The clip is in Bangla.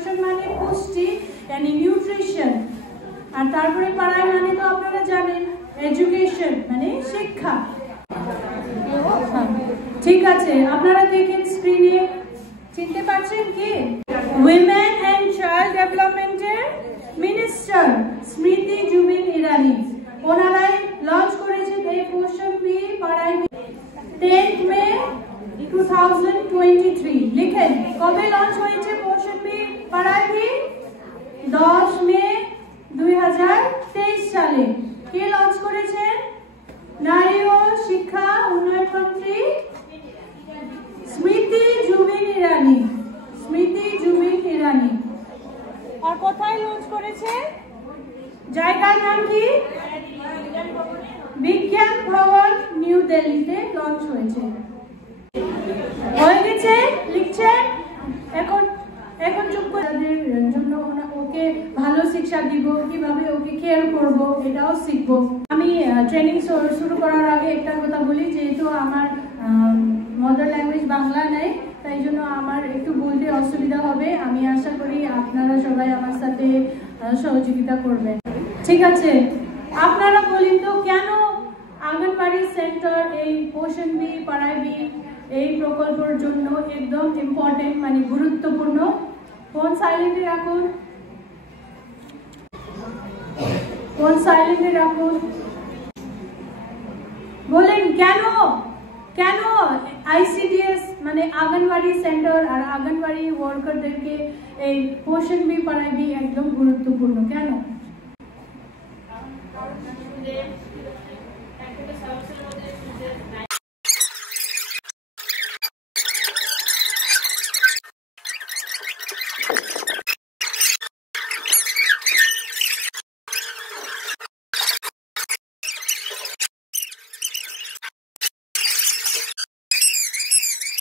পোষণ মানে পুষ্টি, यानी নিউট্রিশন। আর তারপরে পড়াই মানে তো আপনারা জানেন এডুকেশন মানে শিক্ষা। ঠিক আছে, আপনারা দেখেন স্ক্রিনে, চিনতে পারছেন কি? উইমেন এন্ড চাইল্ড ডেভেলপমেন্টের মিনিস্টার স্মৃতি জুবিন ইরানি, ওনারাই লঞ্চ করেছেন এই পোষণ বি পড়াই বি 10 মে 2023। লিখেন কবে লঞ্চ হয়েছে পোষণ বি পড়াই বি? 10 মে 2023 সালে। কে লঞ্চ করেছেন? নারী ও শিক্ষা উন্নয়ন মন্ত্রী স্মৃতি জুবিন ইরানি। স্মৃতি জুবিন ইরানি। আর কোথায় লঞ্চ করেছে? জায়গার নাম কি? বিজ্ঞান ভবন, নিউ দিল্লিতে লঞ্চ হয়েছে। হয়ে গেছে? লিখছেন? এখন এখন চুপ করে তাদের জন্য ওকে ভালো শিক্ষা দিব, কিভাবে ওকে কেয়ার করব এটাও শিখবো। আমি ট্রেনিং শুরু করার আগে একটা কথা বলি, যেহেতু আমার মাদার ল্যাঙ্গুয়েজ বাংলা নেই, তাই জন্য আমার একটু বলতে অসুবিধা হবে। আমি আশা করি আপনারা সবাই আমার সাথে সহযোগিতা করবেন, ঠিক আছে? আপনারা বলেন তো কেন আঙ্গনবাড়ি সেন্টার এই পোষণ বি পড়াই বি এই প্রকল্পের জন্য একদম ইম্পর্টেন্ট, মানে গুরুত্বপূর্ণ? ফোন সাইলেন্টে রাখুন, ফোন সাইলেন্টে রাখুন। বলেন কেন কেন আইসিডিএস মানে আঙ্গনবাড়ি সেন্টার আর আঙ্গনবাড়ি ওয়ার্কারদেরকে এই পোষণ বি পড়াই বি একদম গুরুত্বপূর্ণ? কেন?